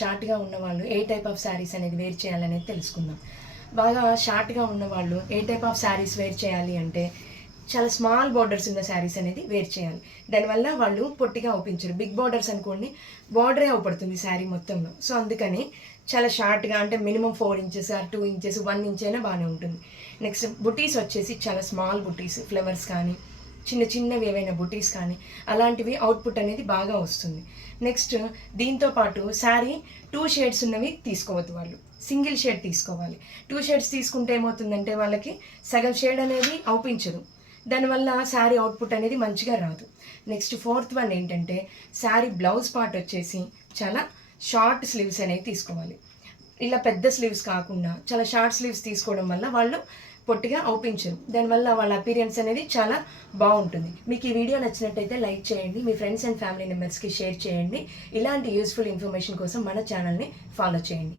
షార్ట్గా ఉన్నవాళ్ళు ఏ type of saris అనేది వేర్ చేయాలనేది తెలుసుకుందాం. బాగా షార్ట్గా ఉన్నవాళ్ళు ఏ టైప్ ఆఫ్ శారీస్ వేర్ చేయాలి అంటే చాలా స్మాల్ బార్డర్స్ ఉన్న శారీస్ అనేది వేర్ చేయాలి. దానివల్ల వాళ్ళు పొట్టిగా అవుపించరు. బిగ్ బార్డర్స్ అనుకోండి, బార్డరే అవుపడుతుంది శారీ మొత్తంలో. సో అందుకని చాలా షార్ట్గా అంటే మినిమం 4 ఇంచెస్ 2 ఇంచెస్ 1 ఇంచ్ అయినా బాగానే ఉంటుంది. నెక్స్ట్ బుటీస్ వచ్చేసి చాలా స్మాల్ బుటీస్, ఫ్లవర్స్ కానీ చిన్న చిన్నవి ఏవైనా బుటీస్ కానీ అలాంటివి అవుట్పుట్ అనేది బాగా వస్తుంది. నెక్స్ట్ దీంతో పాటు శారీ 2 షేడ్స్ ఉన్నవి తీసుకోవద్దు, వాళ్ళు సింగిల్ షేడ్ తీసుకోవాలి. 2 షేడ్స్ తీసుకుంటే ఏమవుతుందంటే వాళ్ళకి సగం షేడ్ అనేది అవుపించదు, దానివల్ల శారీ అవుట్పుట్ అనేది మంచిగా రాదు. నెక్స్ట్ 4th వన్ ఏంటంటే శారీ బ్లౌజ్ పార్ట్ వచ్చేసి చాలా షార్ట్ స్లీవ్స్ అనేవి తీసుకోవాలి. ఇలా పెద్ద స్లీవ్స్ కాకుండా చాలా షార్ట్ స్లీవ్స్ తీసుకోవడం వల్ల వాళ్ళు పొట్టిగా అవుపించరు, దానివల్ల వాళ్ళ అపీరియన్స్ అనేది చాలా బాగుంటుంది. మీకు ఈ వీడియో నచ్చినట్టయితే లైక్ చేయండి, మీ ఫ్రెండ్స్ అండ్ ఫ్యామిలీ మెంబర్స్కి షేర్ చేయండి. ఇలాంటి యూస్ఫుల్ ఇన్ఫర్మేషన్ కోసం మన ఛానల్ని ఫాలో చేయండి.